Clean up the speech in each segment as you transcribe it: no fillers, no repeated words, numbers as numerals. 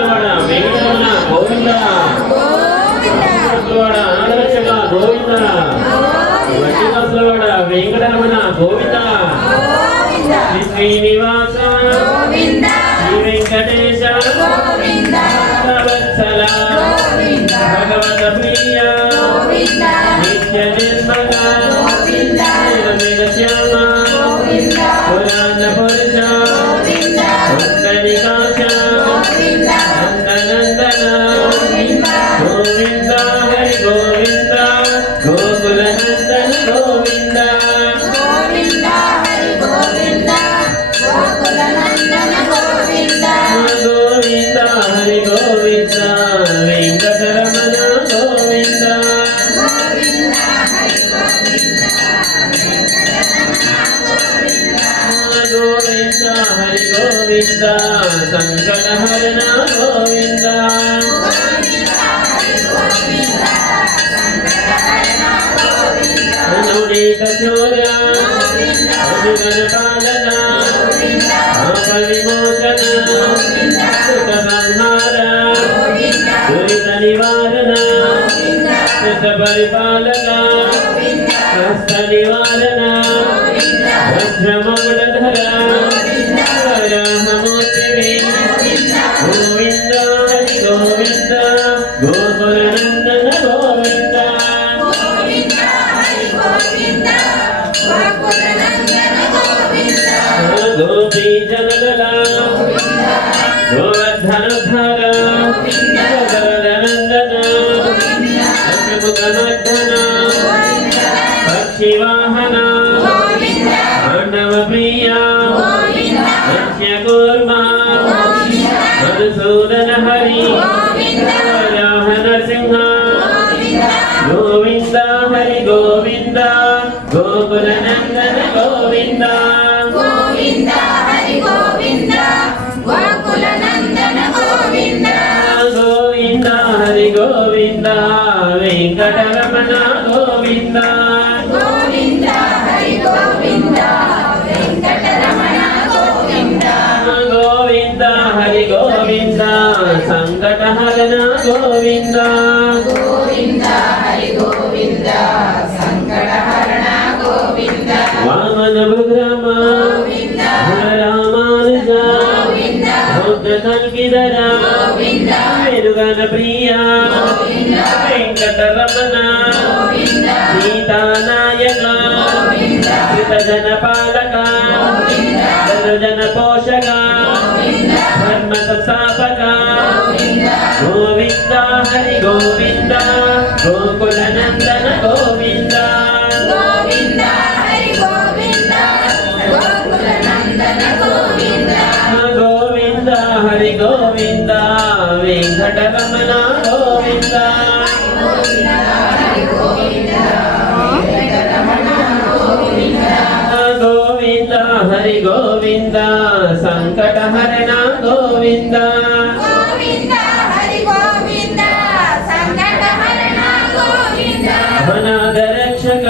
శ్రీకాకుళవాడ వెంకటరమణ గోవింద శ్రీకాకుళవాడ ఆదర్శగా గోవింద శ్రీకాకుళవాడ వెంకటరమణ గోవింద శ్రీ శ్రీనివాస శ్రీ వెంకటేశ వత్సల భగవత ప్రియ నిత్య నిర్మల శ్యామ పురాణ పురుష వందనికాశ నందనందన గోవింద హరి గోవింద గోకుల నందన గోవింద గోవింద హరి గోవింద గోకుల నందన గోవింద గోవింద హరి గోవింద వెంకటరమణ గోవింద గోవింద హరి గోవింద గోవింద హరి గోవింద సంకటహరణ గోవింద అనుడేక చోర అజుగణ పాలన పాప విమోచన సుఖ సంహార దురిత నివారణ సుఖ పరిపాలన హస్త నివారణ వజ్రమౌళధర వరాహమూర్తివే గోవింద హరి గోవింద గోకులనందన గోవింద గోపీ జనదల గోవర్ధనధర జగదనందన అష్టముఖమర్దన పక్షివాహన పాండవ ప్రియ మత్స్యకూర్మ మధుసూదన హరి వరాహ నరసింహ గోవింద హరి గోవింద గోకుల నందన గోవింద గోవింద హరి గోవింద గోకుల నందన గోవింద గోవింద హరి గోవింద వెంకటరమణ గోవింద గోవింద హరి గోవింద వెంకటరమణ గోవింద గోవింద హరి గోవింద సంకటహరణ గోవింద గోవింద హరి గోవింద సంకటహరణ గోవింద వామన భృగ్రమ రామానుజ భౌద్ధ కల్కిధర వెరుగన ప్రియ వెంకటరమణ సీతానాయక కృతజన పాలక ధనుజన పోషక ధర్మ సంస్థాపక గోవింద హరి గోవింద గోకుల నందన గోవింద గోవింద హరి గోవింద గోకుల నందన గోవింద గోవింద హరి గోవింద వెంకటరమణ గోవింద గోవింద హరి గోవింద వెంకటరమణ గోవింద గోవింద హరి గోవింద సంకటహరణ గోవింద గోవింద హరి గోవింద సంకటహరణ గోవింద అనాథ రక్షక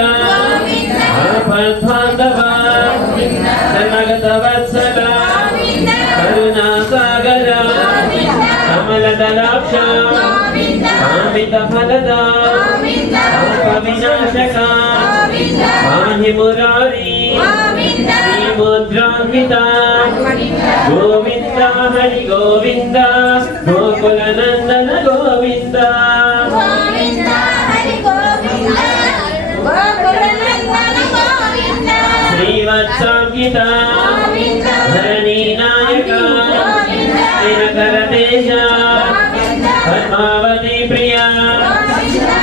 ఆపద్బాంధవ శరణాగత వత్సల కరుణా సాగర కమలదలాక్ష కామిత ఫలద పాప వినాశక పాహి మురారి శ్రీముద్రాంకిత గోవింద హరి గోవింద గోకుల నందన గోవింద గోవింద హరి గోవింద గోకుల నందన గోవింద శ్రీవత్సాంకిత ధరణీ నాయక దినకర దేశ పద్మావతి ప్రియ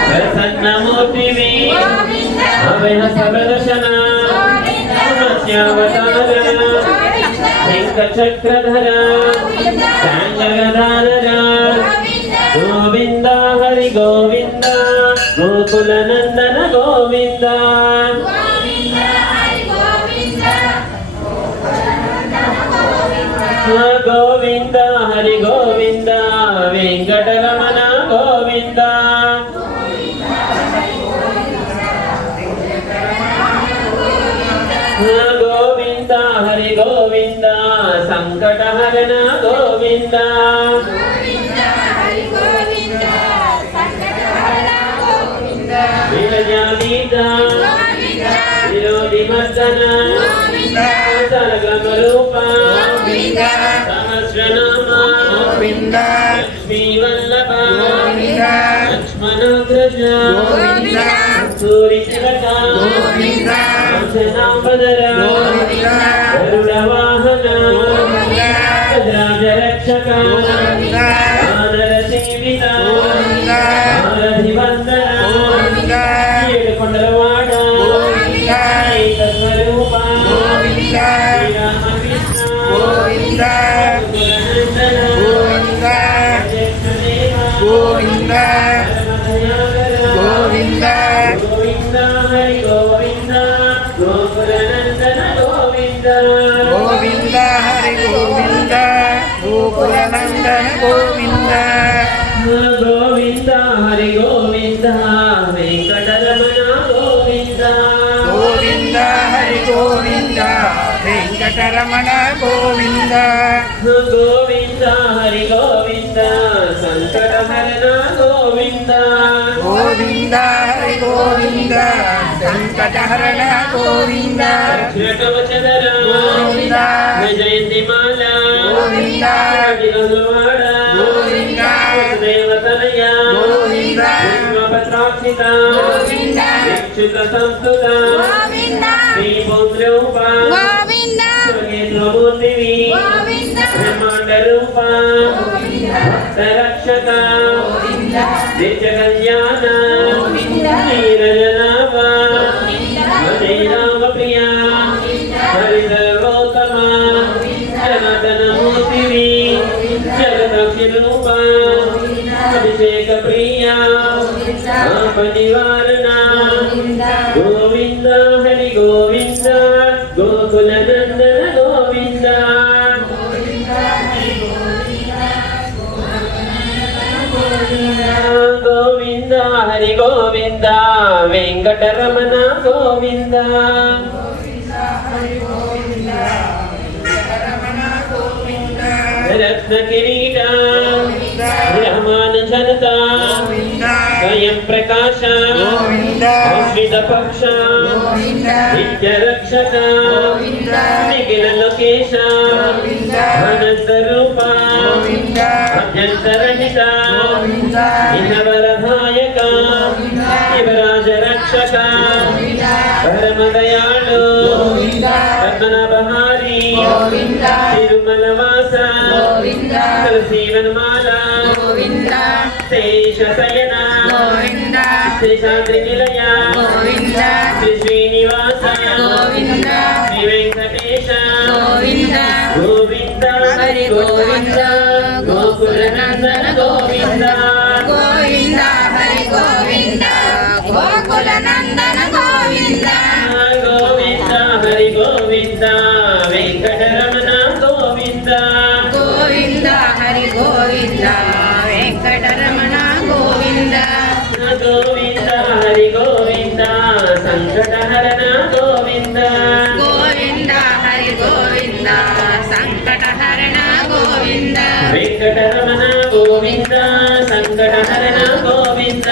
ప్రసన్నమూర్తివి అభయ సర్వదర్శన మత్స్యావతార శంఖచక్రధర చాంగగదాధర గోవింద హరి గోవింద గోకుల నందన గోవింద గోవింద హరి గోవింద వెంకటరమణ గోవింద గోవింద హరి గోవింద సంకటహరణ గోవింద ప్రజానీత విరోధి మర్దన సరగమరూప సహస్రనామ లక్ష్మీ వల్లభ లక్ష్మణాగ్రజ సూరి తిలక శనాంబదర గరుడ వాహన రాజరక్షక ఆదర సేవిత ఆరధి వందన ఏడుకొండలవాడ స్వరూప శ్రీరామకృష్ణ గోవింద గోవింద గోవింద హరి గోవింద గోకులనందన గోవింద గోవింద హరి గోవింద గోకులనందన గోవింద గోవింద హరి గోవింద వెంకటరమణ గోవింద గోవింద హరి గోవింద వెంకటరమణ గోవింద గోవింద హరి గోవింద సంకటహరణ గోవింద గోవింద హరి గోవింద సంకటహరణ గోవింద కవచదర గోవింద జయంతి మాల గోవింద గోవింద దేవతనయ గోవింద భద్రాక్షిత గోవింద క్షుత సంస్కృత గోవింద శ్రీపౌత్రూప స్వగేంద్రమూర్తివి బ్రహ్మాండ రూప భక్తరక్షక నిత్య కళ్యాణ నీరజనాభ హరే రామ ప్రియ హరి సర్వోత్తమ జనార్దన మూర్తివి జగదక్షి రూప అభిషేక ప్రియ పాప నివారణ గోవింద హరి గోవింద గోకుల నందన గోవింద గోవింద హరి గోవింద వెంకటరమణ గోవింద రత్న కిరీట రామానుజనత స్వయం ప్రకాశ ఆశ్రిత పక్ష నిత్య రక్షక నిఖిల లోకేశ అనంత రూప అత్యంతరహిత ఇహవరధాయక శివరాజ రక్షక పరమ దయాళు పద్మనాభహారి తిరుమల వాస తులసీవనమాల శేష శయన శేషాద్రి నిలయ శ్రీ శ్రీనివాస శ్రీ వెంకటేశ గోవింద హరి గోవింద గోకుల నందన గోవింద గోవింద హరి గోవింద గోకుల నందన గోవింద గోవింద హరి గోవింద వెంకటరమణ గోవింద గోవింద హరి గోవింద వెంకటరమణ గోవింద గోవింద హరి గోవింద సంకటహరణ గోవింద గోవింద హరి గోవింద సంకటహరణ గోవింద వెంకటరమణ గోవింద సంకటహరణ గోవింద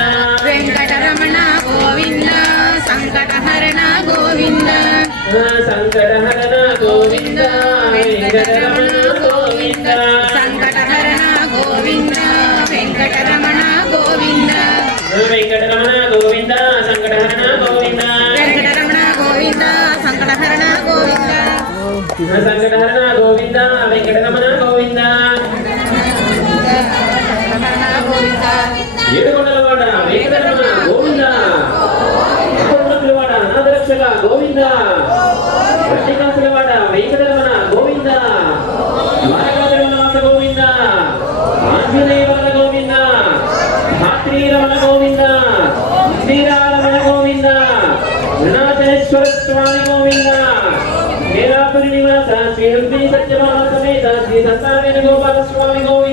వెంకటరమణ గోవింద సంకటహరణ గోవింద సంకటహరణ గోవింద వెంకటరమణ గోవింద సంకటహరణ గోవింద వెంకటరమణ గోవింద వెంకటరమణ గోవింద సంకటహరణ గోవింద వెంకటరమణ గోవింద సంకటహరణ గోవింద సంకటహరణ గోవింద వెంకటరమణ గోవింద ఏడుకొండలవాడ వెంకటరమణ గోవింద పిలవాడ అనాథరక్షక గోవింద వట్టికాసులవాడ వెంకటరమణ గోవింద ద్వారకాతిరుమలవాస గోవింద ఆంజనేయవరద గోవింద భాత్రీరమణ గోవింద శ్రీరామణ గోవింద అరుణాచలేశ్వర స్వామి గోవింద మేరాపురి నివాస శ్రీ హృదయ సత్యభామ సమేత శ్రీ సంతాన గోపాల స్వామి గోవింద